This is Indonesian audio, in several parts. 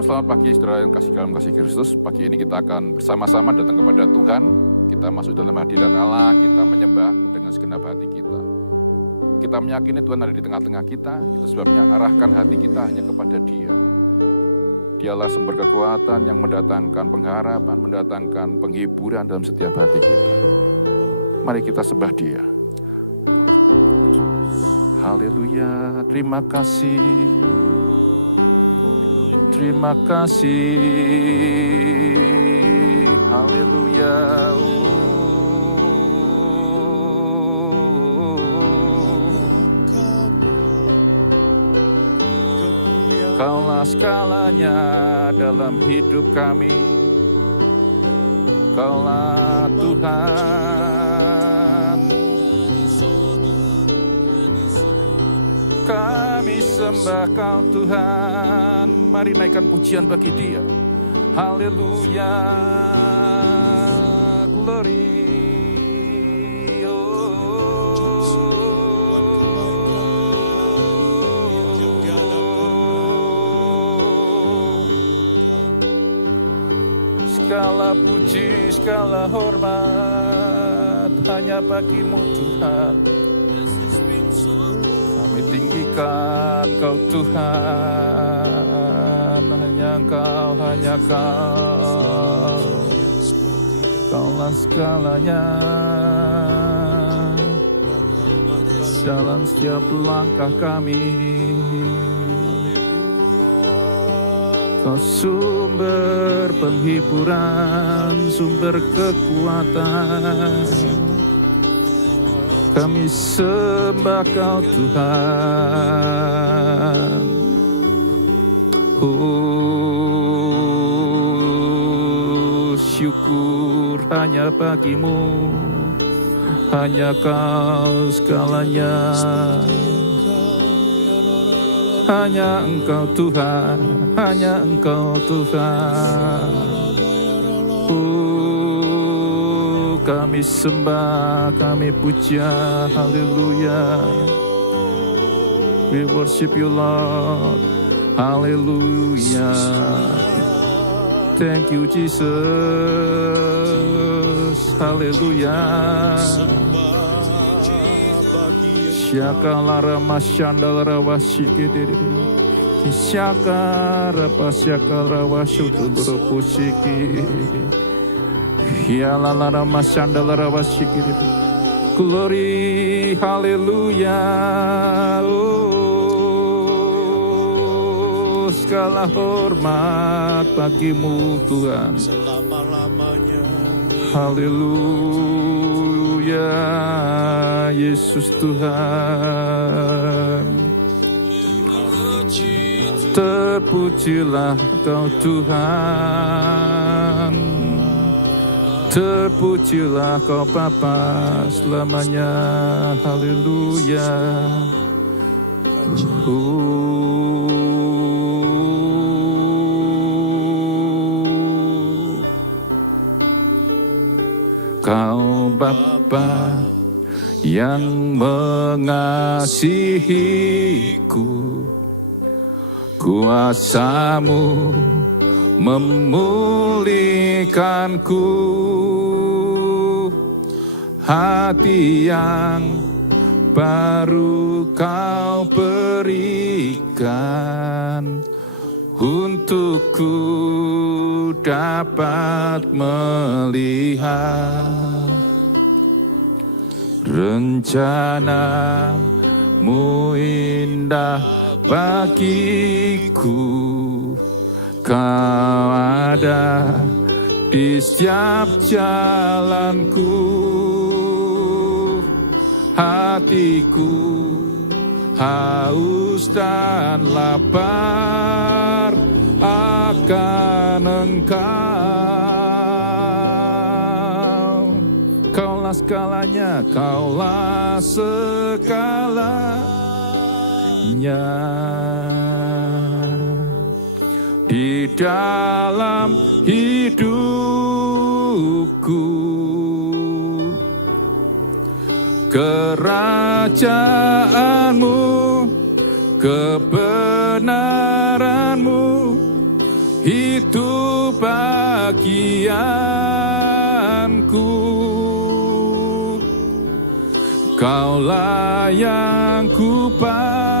Shalom, selamat pagi saudara yang kasih dalam kasih Kristus. Pagi ini kita akan bersama-sama datang kepada Tuhan. Kita masuk dalam hadirat Allah, kita menyembah dengan segenap hati kita. Kita meyakini Tuhan ada di tengah-tengah kita, itu sebabnya arahkan hati kita hanya kepada Dia. Dialah sumber kekuatan yang mendatangkan pengharapan, mendatangkan penghiburan dalam setiap hati kita. Mari kita sembah Dia. Haleluya, terima kasih. Terima kasih. Haleluya. Kaulah segalanya dalam hidup kami. Kaulah Tuhan. Kami sembah Kau Tuhan. Mari naikkan pujian bagi Dia. Haleluya. Glory. Segala puji, segala hormat hanya bagi-Mu Tuhan. Kami tinggikan Kau Tuhan, hanya Engkau, hanya Kau. Kaulah segalanya dalam setiap langkah kami. Kau sumber penghiburan, sumber kekuatan. Kami sembah Kau Tuhan. Syukur hanya bagi-Mu, hanya Kau segalanya. Hanya Engkau Tuhan, hanya Engkau Tuhan. Kami sembah, kami puja, haleluya. We worship You Lord, haleluya. Thank You Jesus, haleluya. Syakalara masyandalara wasikidiri. Syakara pasyakara wasyudulura pusiki. Hialalara masyandalara wasikidiri. Glory, haleluya. Oh, segala hormat bagi-Mu Tuhan. Haleluya, Yesus Tuhan. Terpujilah Kau Tuhan. Terpujilah Kau Bapa selamanya. Haleluya. Kau Bapa yang mengasihiku, kuasa-Mu memulihkanku. Hati yang baru Kau berikan, untukku dapat melihat rencana-Mu indah bagiku. Kau ada di setiap jalanku. Hatiku haus dan lapar akan Engkau. Kaulah segalanya, Kaulah segalanya di dalam hidupku. Kerajaan-Mu, kebenaran-Mu itu bagianku. Kaulah yang ku pandang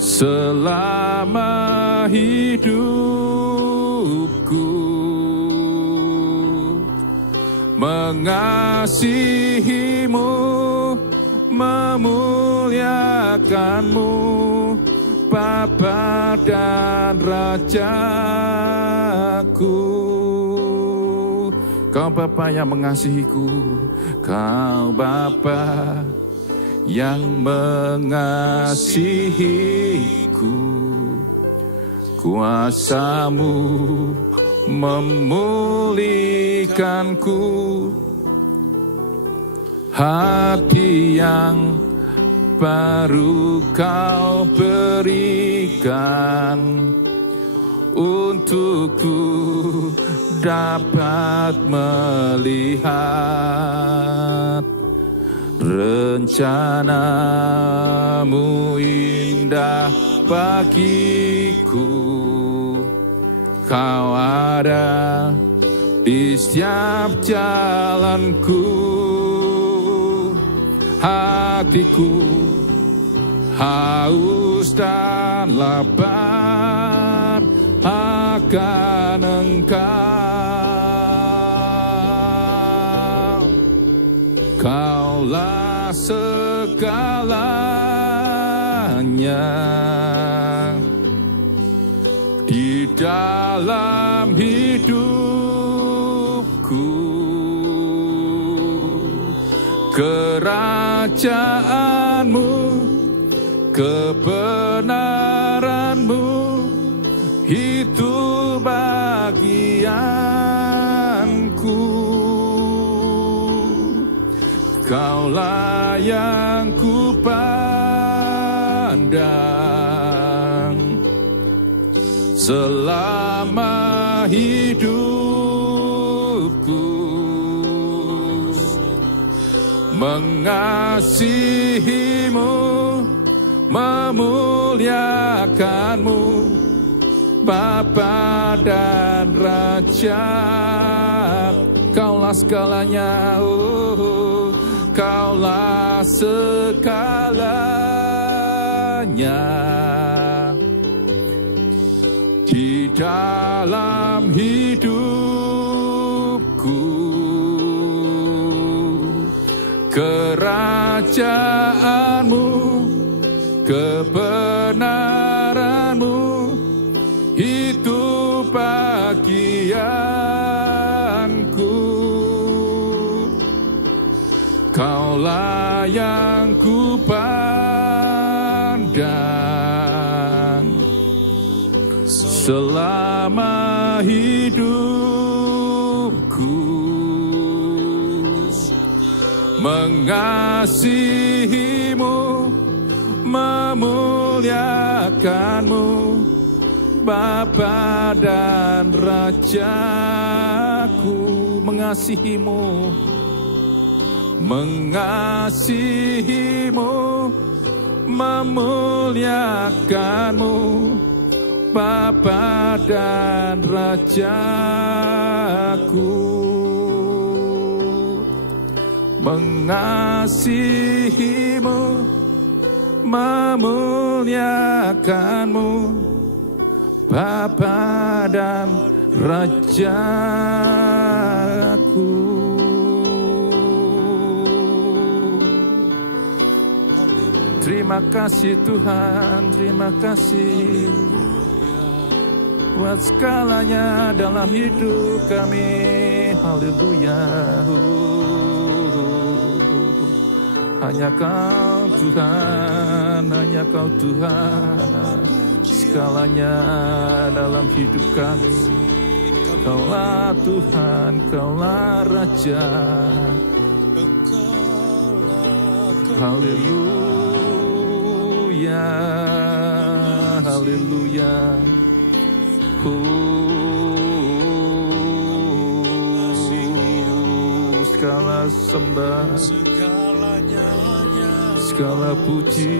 selama hidupku, mengasihimu, memuliakanmu, Bapa dan Rajaku. Kau Bapa yang mengasihiku, Kau Bapa yang mengasihiku. Kuasa-Mu memulihkanku, hati yang baru Kau berikan untukku dapat melihat rencana-Mu indah bagiku. Kau ada di setiap jalanku. Hatiku haus dan lapar akan Engkau. Kaulah segalanya di dalam hidupku. Kerajaan-Mu, kebenaran-Mu, itu bagianku. Kaulah yang ku pandang selama hidupku, mengasihimu, memuliakanmu, Bapa dan Raja. Kaulah segalanya, oh, Kaulah segalanya di dalam hidupku. Kerajaan-Mu, kebenaran-Mu, itu bagianku. Kaulah yang ku pandang selama hidupku, mengasihimu, memuliakanmu, Bapa dan Rajaku. Mengasihimu, mengasihimu, memuliakanmu, Bapa dan Rajaku. Mengasihimu, memuliakanmu, Bapa dan Rajaku. Terima kasih Tuhan, terima kasih buat segalanya dalam hidup kami. Haleluya. Hanya Kau Tuhan, hanya Kau Tuhan, segalanya dalam hidup kami. Kaulah Tuhan, Kaulah Raja. Haleluya, haleluya. Segala sembah, segala puji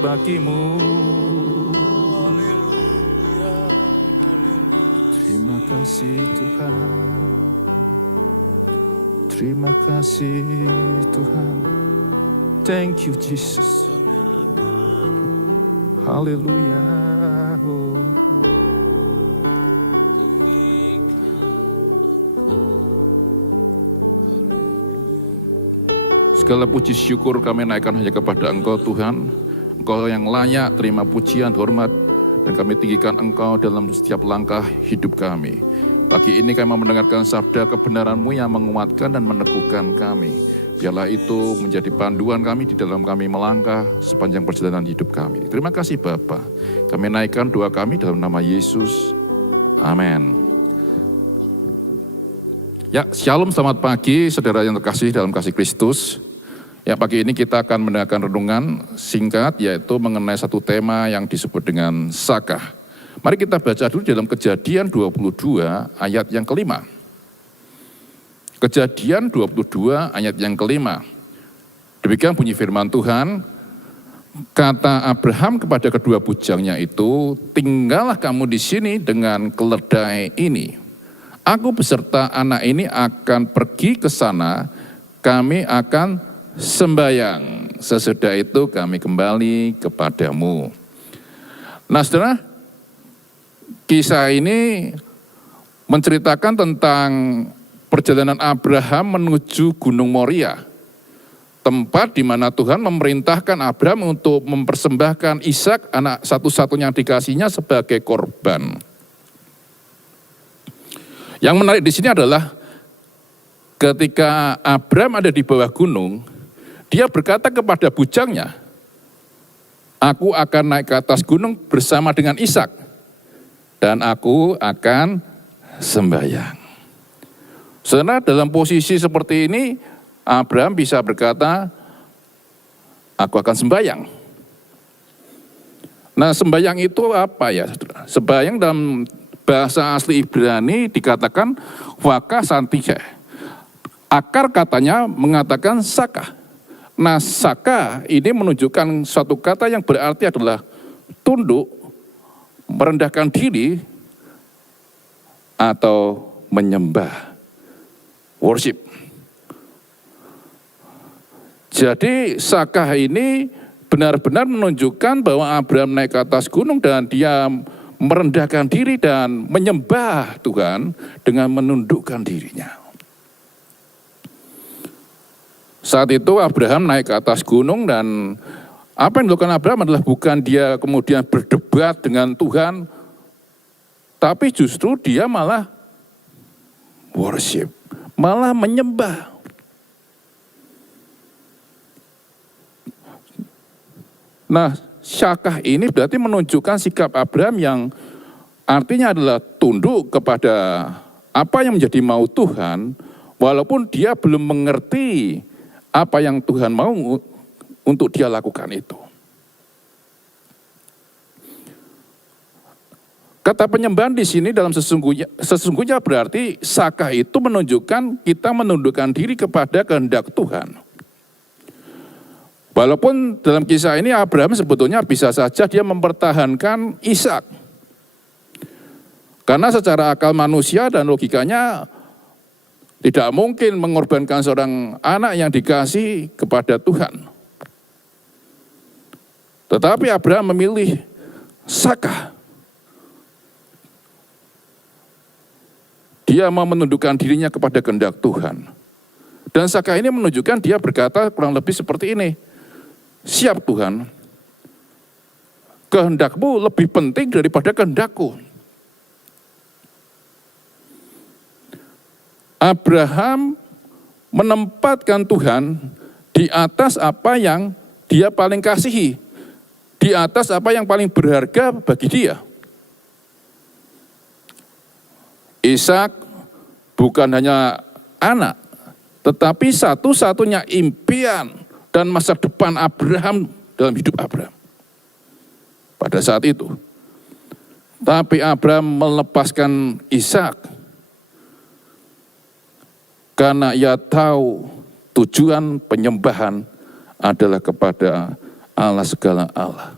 bagimu kasih Tuhan. Terima kasih Tuhan. Thank you Jesus. Haleluya. Segala puji syukur kami naikkan hanya kepada Engkau Tuhan. Engkau yang layak terima pujian, hormat, dan kami tinggikan Engkau dalam setiap langkah hidup kami. Pagi ini kami mendengarkan sabda kebenaran-Mu yang menguatkan dan meneguhkan kami. Biarlah itu menjadi panduan kami di dalam kami melangkah sepanjang perjalanan hidup kami. Terima kasih Bapa. Kami naikkan doa kami dalam nama Yesus. Amin. Ya, shalom, selamat pagi saudara yang terkasih dalam kasih Kristus. Ya, pagi ini kita akan mendengarkan renungan singkat yaitu mengenai satu tema yang disebut dengan Sakah. Mari kita baca dulu dalam Kejadian 22 ayat yang kelima. Kejadian 22 ayat yang kelima. Demikian bunyi firman Tuhan, kata Abraham kepada kedua bujangnya itu, tinggallah kamu di sini dengan keledai ini. Aku beserta anak ini akan pergi ke sana, kami akan sembahyang. Sesudah itu kami kembali kepadamu. Nah saudara, kisah ini menceritakan tentang perjalanan Abraham menuju Gunung Moria, tempat di mana Tuhan memerintahkan Abraham untuk mempersembahkan Ishak, anak satu-satunya dikasihnya, sebagai korban. Yang menarik di sini adalah ketika Abraham ada di bawah gunung, dia berkata kepada bujangnya, aku akan naik ke atas gunung bersama dengan Ishak. Dan aku akan sembahyang. Saudara, dalam posisi seperti ini, Abraham bisa berkata, aku akan sembahyang. Nah, sembahyang itu apa ya, saudara? Sembahyang dalam bahasa asli Ibrani dikatakan waka santihe. Akar katanya mengatakan sakah. Nah, sakah ini menunjukkan suatu kata yang berarti adalah tunduk, merendahkan diri, atau menyembah, worship. Jadi sakah ini benar-benar menunjukkan bahwa Abraham naik ke atas gunung dan dia merendahkan diri dan menyembah Tuhan dengan menundukkan dirinya. Saat itu Abraham naik ke atas gunung dan apa yang dilakukan Abraham adalah bukan dia kemudian berdebat dengan Tuhan, tapi justru dia malah worship, malah menyembah. Nah, syakah ini berarti menunjukkan sikap Abraham yang artinya adalah tunduk kepada apa yang menjadi mau Tuhan, walaupun dia belum mengerti apa yang Tuhan mau untuk dia lakukan itu. Kata penyembahan di sini dalam sesungguhnya berarti sakah itu menunjukkan kita menundukkan diri kepada kehendak Tuhan. Walaupun dalam kisah ini Abraham sebetulnya bisa saja dia mempertahankan Ishak. Karena secara akal manusia dan logikanya tidak mungkin mengorbankan seorang anak yang dikasih kepada Tuhan. Tetapi Abraham memilih sakah. Dia mau menundukkan dirinya kepada kehendak Tuhan. Dan sakah ini menunjukkan dia berkata kurang lebih seperti ini. Siap Tuhan, kehendakmu lebih penting daripada kehendakku. Abraham menempatkan Tuhan di atas apa yang dia paling kasihi, di atas apa yang paling berharga bagi dia. Ishak bukan hanya anak, tetapi satu-satunya impian dan masa depan Abraham dalam hidup Abraham. Pada saat itu. Tapi Abraham melepaskan Ishak karena ia tahu tujuan penyembahan adalah kepada Allah segala Allah.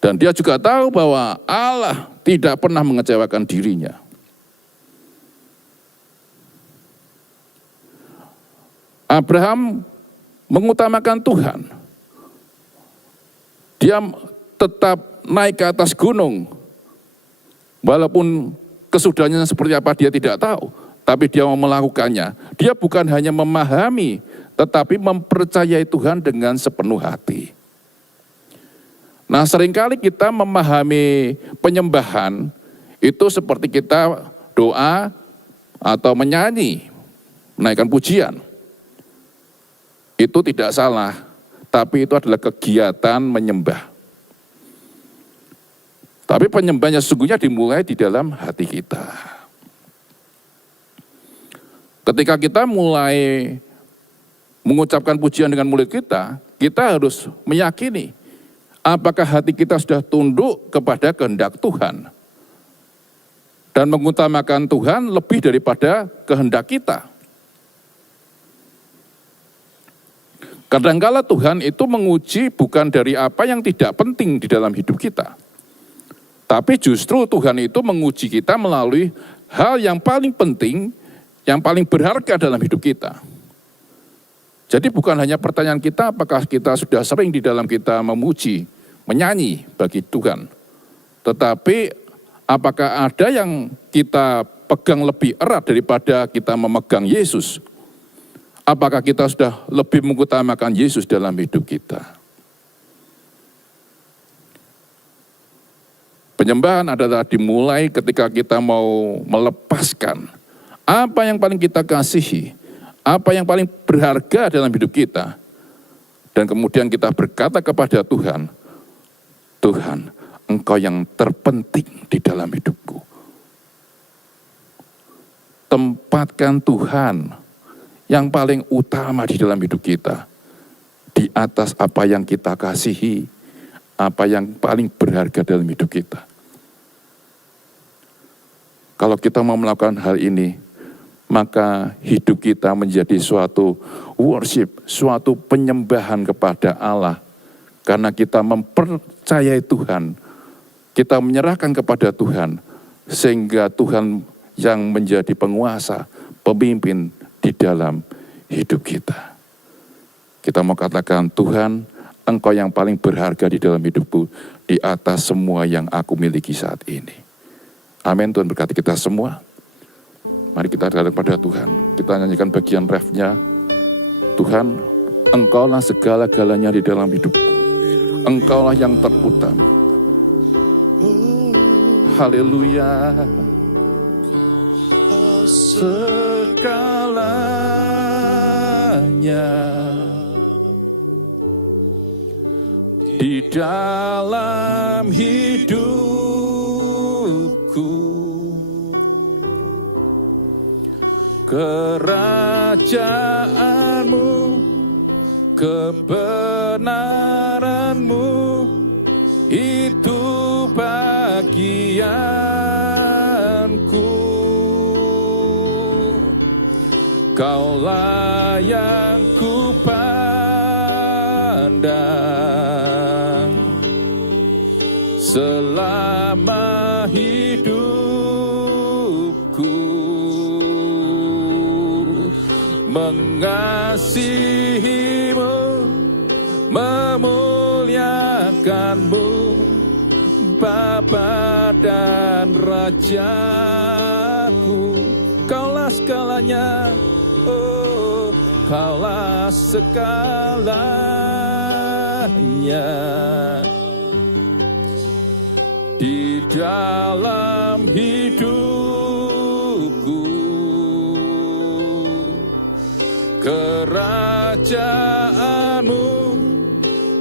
Dan dia juga tahu bahwa Allah tidak pernah mengecewakan dirinya. Abraham mengutamakan Tuhan. Dia tetap naik ke atas gunung. Walaupun kesudahannya seperti apa dia tidak tahu. Tapi dia mau melakukannya. Dia bukan hanya memahami, tetapi mempercayai Tuhan dengan sepenuh hati. Nah, seringkali kita memahami penyembahan itu seperti kita doa atau menyanyi, menaikkan pujian. Itu tidak salah, tapi itu adalah kegiatan menyembah. Tapi penyembahnya sesungguhnya dimulai di dalam hati kita. Ketika kita mulai mengucapkan pujian dengan mulut kita, kita harus meyakini apakah hati kita sudah tunduk kepada kehendak Tuhan dan mengutamakan Tuhan lebih daripada kehendak kita. Kadangkala Tuhan itu menguji bukan dari apa yang tidak penting di dalam hidup kita, tapi justru Tuhan itu menguji kita melalui hal yang paling penting, yang paling berharga dalam hidup kita. Jadi bukan hanya pertanyaan kita apakah kita sudah sering di dalam kita memuji, menyanyi bagi Tuhan. Tetapi apakah ada yang kita pegang lebih erat daripada kita memegang Yesus? Apakah kita sudah lebih mengutamakan Yesus dalam hidup kita? Penyembahan adalah dimulai ketika kita mau melepaskan apa yang paling kita kasihi, apa yang paling berharga dalam hidup kita. Dan kemudian kita berkata kepada Tuhan, Tuhan, Engkau yang terpenting di dalam hidupku. Tempatkan Tuhan yang paling utama di dalam hidup kita, di atas apa yang kita kasihi, apa yang paling berharga dalam hidup kita. Kalau kita mau melakukan hal ini, maka hidup kita menjadi suatu worship, suatu penyembahan kepada Allah. Karena kita mempercayai Tuhan, kita menyerahkan kepada Tuhan, sehingga Tuhan yang menjadi penguasa, pemimpin di dalam hidup kita. Kita mau katakan, Tuhan, Engkau yang paling berharga di dalam hidupku, di atas semua yang aku miliki saat ini. Amin. Tuhan berkati kita semua. Mari kita datang pada Tuhan. Kita nyanyikan bagian refnya. Tuhan, Engkaulah segala-galanya di dalam hidupku. Engkaulah yang terutama. Haleluya. Segalanya di dalam hidupku, kerajaanmu, kebenaranmu, itu bagianku. Kaulah yang ku pandang selama hidupku, mengasihimu, memuliakanmu, Bapa dan Rajaku. Kaulah segalanya, oh, Kaulah segalanya di dalam hidupku. Kerajaanmu,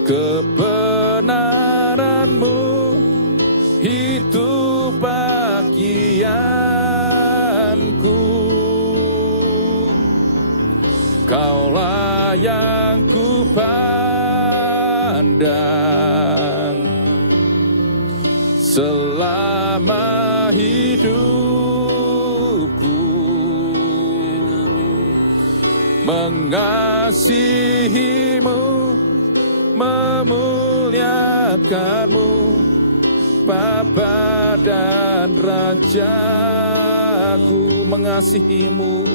kebenaranmu, itu bagianku. Kaulah yang ku pandang selama hidupku, mengasihimu, memuliakanmu, Bapa dan Rajaku, mengasihimu,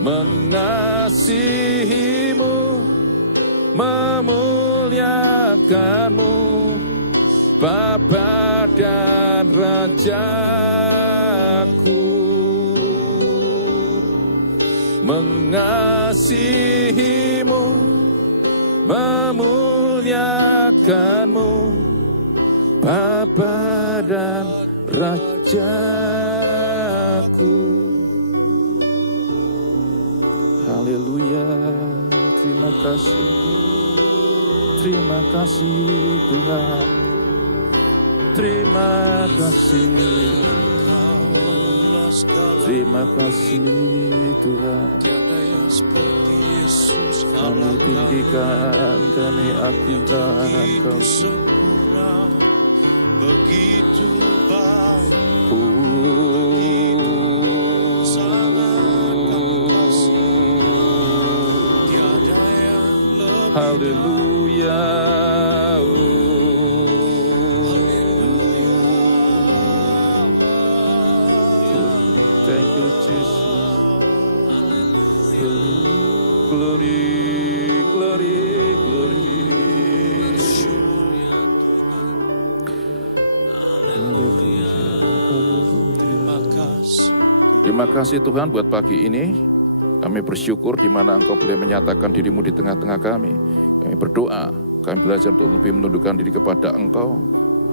mengasihimu, memuliakanmu, Bapa dan Rajaku, mengasihimu, memuliakanmu, Bapa dan Rajaku. Haleluya, terima kasih Tuhan, terima kasih Tuhan. Kami tinggikan, kami agungkan Kau. Begitu baik, tiada yang lebih. Haleluya. Thank you Jesus. Glory, glory, glory. Terima kasih Tuhan buat pagi ini. Kami bersyukur di mana Engkau boleh menyatakan dirimu di tengah-tengah kami. Kami berdoa, kami belajar untuk lebih menundukkan diri kepada Engkau,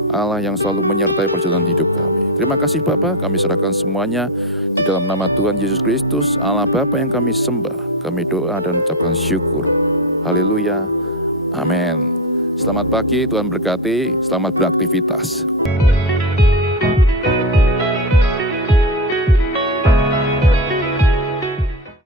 Allah yang selalu menyertai perjalanan hidup kami. Terima kasih Bapa, kami serahkan semuanya di dalam nama Tuhan Yesus Kristus, Allah Bapa yang kami sembah. Kami doa dan ucapkan syukur. Haleluya. Amin. Selamat pagi, Tuhan berkati. Selamat beraktivitas.